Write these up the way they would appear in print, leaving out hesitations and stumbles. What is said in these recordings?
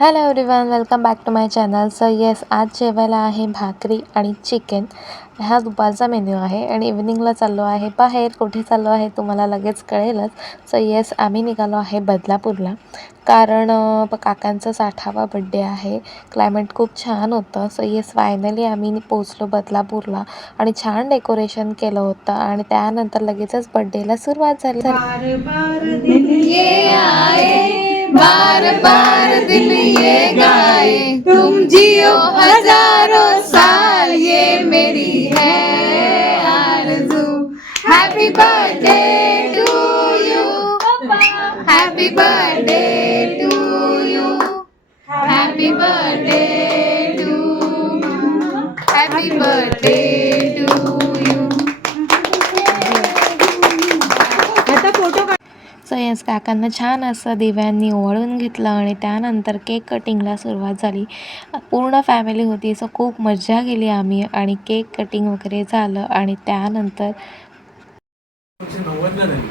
Hello everyone, welcome back to my channel. So yes, आज जेवायला आहे भाकरी आणि चिकन. हा दुपारचा मेन्यू आहे आणि इव्हनिंगला चाललो आहे बाहेर. कुठे चाललो आहे तुम्हाला लगेच कळेलच. सो येस, आम्ही निघालो आहे बदलापूरला, कारण काकांचा 60वा बड्डे आहे. क्लायमेट खूप छान होतं. सो येस, फायनली आम्ही पोचलो बदलापूरला आणि छान डेकोरेशन केलं होतं आणि त्यानंतर लगेचच बड्डेला सुरुवात झाली. बार बार दिन ये आए, बार बार दिन ये गाए, तुम जियो हजारों साल, ये मेरी है आरज़ू. Happy birthday to you, happy birthday to you, happy birthday to, happy birthday to you. So yes, काकांना छान असं दिव्यांनी ओवाळून घेतलं आणि त्यानंतर केक कटिंगला सुरुवात झाली. पूर्ण फॅमिली होती. सो खूप मजा केली आम्ही आणि केक कटिंग वगैरे झालं आणि त्यानंतर 1990ला झाली.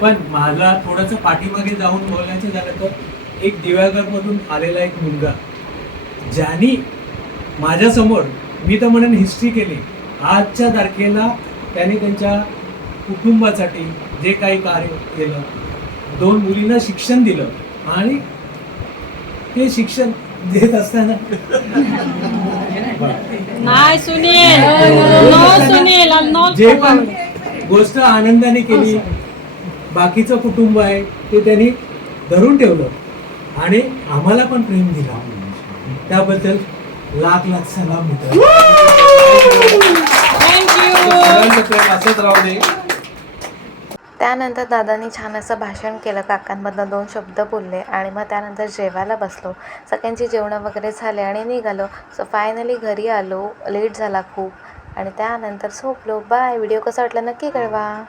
पण मला थोडंसं पाठीमागे जाऊन बोलायचं झालं तर एक दिव्यागरमधून आलेला एक मुलगा, ज्यांनी माझ्यासमोर, मी तर म्हणेन, हिस्ट्री केली. आजच्या तारखेला त्याने त्यांच्या कुटुंबासाठी जे काही कार्य केलं, 2 मुलींना शिक्षण दिलं आणि ते शिक्षण देत असताना नाही सुनील, नो सुनील, नो. जे पण गोष्ट आनंदाने केली, बाकीचं कुटुंब आहे ते त्यांनी धरून ठेवलं आणि आम्हाला पण प्रेम दिला. त्याबद्दल लाख लाख सलाम मित्र. असंच राहू दे. त्यानंतर दादांनी छान असं भाषण केलं, काकांमधनं 2 शब्द बोलले आणि मग त्यानंतर जेवायला बसलो. सगळ्यांची जेवणं वगैरे झाले आणि निघालो. सो फायनली घरी आलो. लेट झाला खूप आणि त्यानंतर झोपलो. बाय. व्हिडिओ कसा वाटला नक्की कळवा.